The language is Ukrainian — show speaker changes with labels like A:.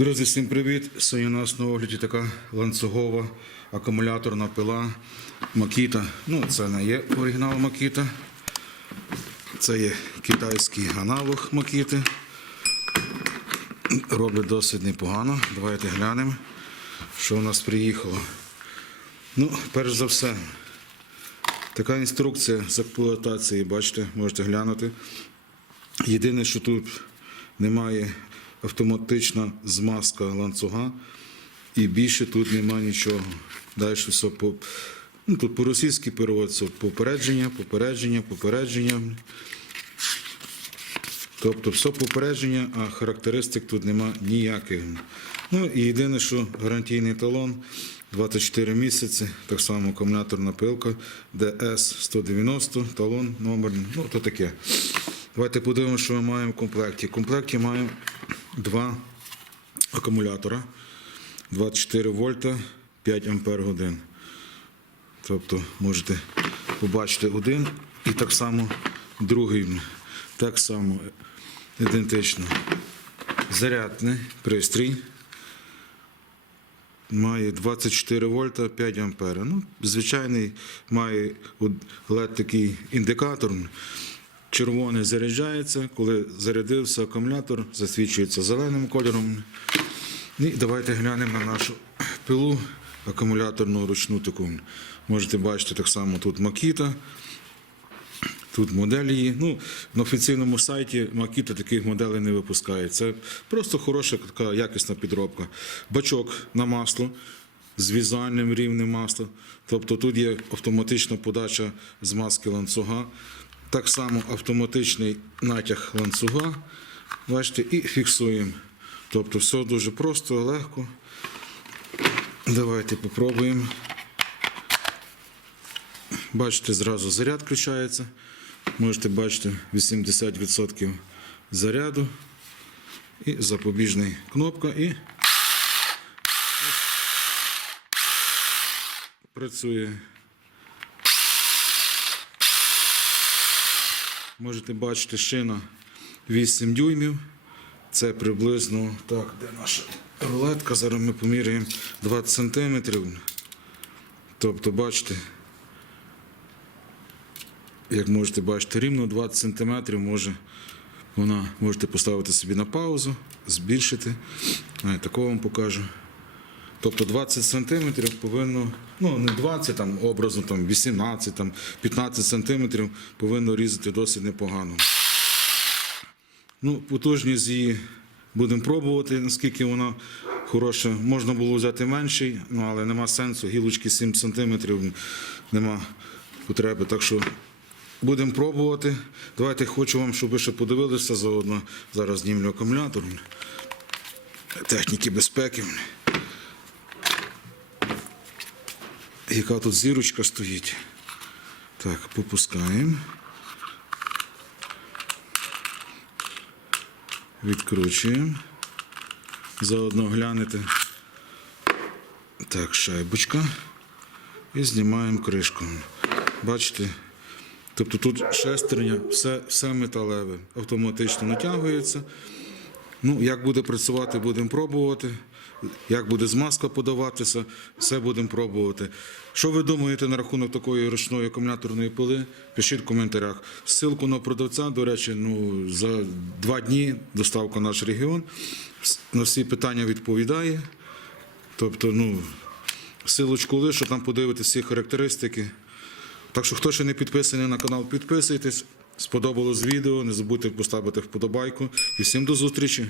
A: Друзі, всім привіт! Сьогодні у нас на огляді така ланцюгова акумуляторна пила Makita. Ну, це не є оригінал Makita. Це є китайський аналог Makita. Роблять досить непогано. Давайте глянемо, що у нас приїхало. Ну, перш за все, така інструкція з експлуатації, бачите, можете глянути. Єдине, що тут немає автоматична змазка ланцюга, і більше тут немає нічого. Далі все по. Ну, тут по-російськи переводиться попередження, попередження, попередження. Тобто все попередження, а характеристик тут нема ніяких. Ну і єдине, що гарантійний талон 24 місяці, так само акумуляторна пилка DS190, талон, номер, ну то таке. Давайте подивимося, що ми маємо в комплекті. В комплекті маємо два акумулятора 24 вольта 5 ампер годин. Тобто можете побачити один і так само другий. Так само ідентично. Зарядний пристрій. Має 24 вольта 5 ампера. Ну, звичайний має LED такий індикатор. Червоний заряджається, коли зарядився акумулятор, засвічується зеленим кольором. І давайте глянемо на нашу пилу акумуляторну ручну таку. Можете бачити так само тут Makita. Тут моделі є. Ну, на офіційному сайті Makita таких моделей не випускає. Це просто хороша така якісна підробка. Бачок на масло з візуальним рівнем масла. Тобто тут є автоматична подача змазки ланцюга. Так само автоматичний натяг ланцюга. Бачите, і фіксуємо. Тобто все дуже просто, легко. Давайте попробуємо. Бачите, зразу заряд включається. Можете бачити 80% заряду. І запобіжний кнопка і працює. Можете бачити шина 8 дюймів. Це приблизно так, де наша рулетка? Зараз ми поміряємо 20 сантиметрів. Тобто, бачите, як можете бачити, рівно 20 сантиметрів може вона можете поставити собі на паузу, збільшити. А, Такого вам покажу. Тобто 20 сантиметрів повинно, ну не 20, там образно там 18, там 15 сантиметрів повинно різати досить непогано. Ну, потужність її будемо пробувати, наскільки вона хороша. Можна було взяти менший, ну але нема сенсу. Гілочки 7 сантиметрів, нема потреби. Так що будемо пробувати. Давайте хочу вам, щоб ви ще подивилися заодно. Зараз знімлю акумулятор. Техніки безпеки. Яка тут зірочка стоїть. Так, попускаємо. Відкручуємо. Заодно глянете. Так, шайбочка. І знімаємо кришку. Бачите? Тобто тут шестерня, все, все металеве, автоматично натягується. Ну, як буде працювати, будемо пробувати. Як буде змазка подаватися, все будемо пробувати. Що ви думаєте на рахунок такої ручної акумуляторної пили? Пишіть в коментарях. Ссылку на продавця, до речі, ну, за два дні доставка наш регіон. На всі питання відповідає. Тобто, ну, силочку лишу, там подивитися всі характеристики. Так що, хто ще не підписаний на канал, підписуйтесь. Сподобалось відео, не забудьте поставити вподобайку. І всім до зустрічі!